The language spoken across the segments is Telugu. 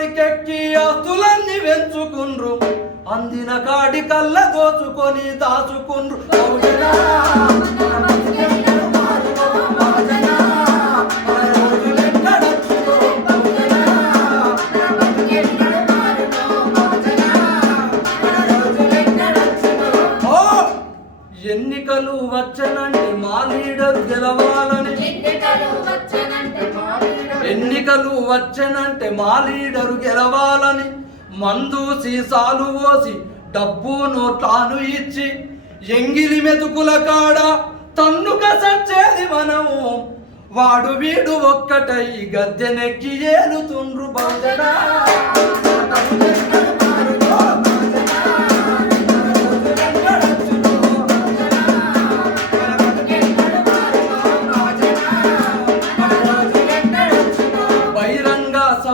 కొడికెక్కి ఆస్తులన్నీ పెంచుకుండ్రు అందిన కాడి కళ్ళ దోచుకొని దాచుకుండ్రు. ఎన్నికలు వచ్చనండి మా లీడర్ గెలవాలని. ఎన్నికలు వచ్చనంటే ఎన్నికలు వచ్చనంటే మా లీడరు గెలవాలని మందు సీసాలు పోసి డబ్బు నోట్లాను ఇచ్చి ఎంగిలి మెతుకుల కాడ తన్నుక సచ్చేది మనము వాడు వీడు ఒక్కటై గద్దెనెక్కి ఏలుతుండ్రు బహుజనా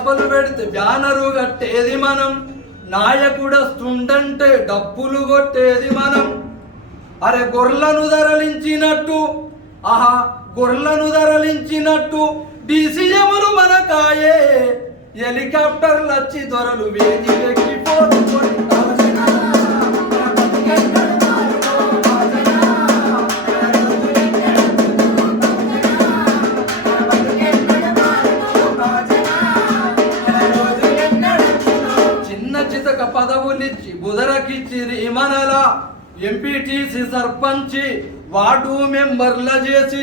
సభలు పెడితే బ్యానరు కట్టేది మనం. నాయకుడస్తుండంటే డప్పులు కొట్టేది మనం. అరే గొర్రెలను ధరలించినట్టు ఆహా గొర్రెలను ధరలించినట్టు డిసిఎములు మనకాయే. హెలికాప్టర్లు వచ్చి దొరలు వేది ఎక్కిపోతు పదవులిచ్చి బుధరకిచ్చిరి ఎంపీటీసీ సర్పంచి వార్డు మెంబర్ల చేసి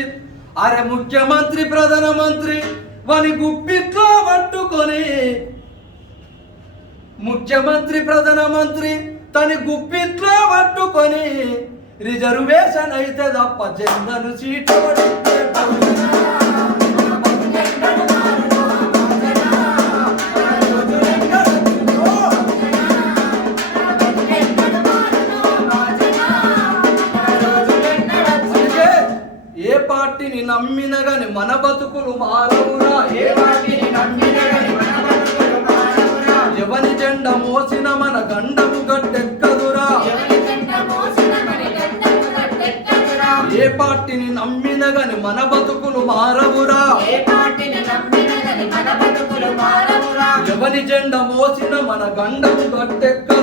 అరే ముఖ్యమంత్రి ప్రధానమంత్రి వాని గుప్పిట్లో పట్టుకొని ముఖ్యమంత్రి ప్రధానమంత్రి తని గుప్పిట్లో పట్టుకొని రిజర్వేషన్ అయితే తప్ప జెండను సీటు ఏ పార్టీని నమ్మిన గాని మన బతుకులు మారవురా ఏ పార్టీని నమ్మిన గాని మన బతుకులు మారవురా ఎవని జెండ మోసిన మన గండము గట్టెక్కదురా. ఏ పార్టీని నమ్మిన గాని మన బతుకులు మారవురా ఏ పార్టీని నమ్మిన గని మన బతుకులు మారవురా. ఎవని జెండ మోసిన మన గండము గట్టెక్కదురా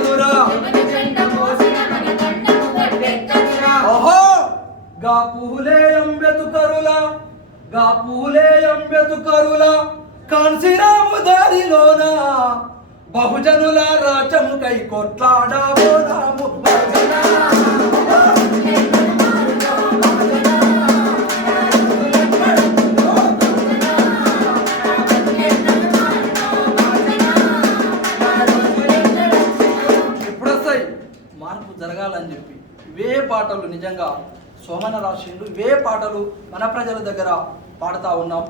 గా పూలే అంబెతుకరులా గా పూలే అంబెతుకరులా కాన్సిరాము దారిలోన బహుజనుల రాజ్యము కై కొట్లాడబోదాము. ఎప్పుడొస్తాయి? మార్పు జరగాలని చెప్పి ఇవే పాటలు నిజంగా సోమన రాశిండు ఇవే పాటలు మన ప్రజల దగ్గర పాడుతూ ఉన్నాం.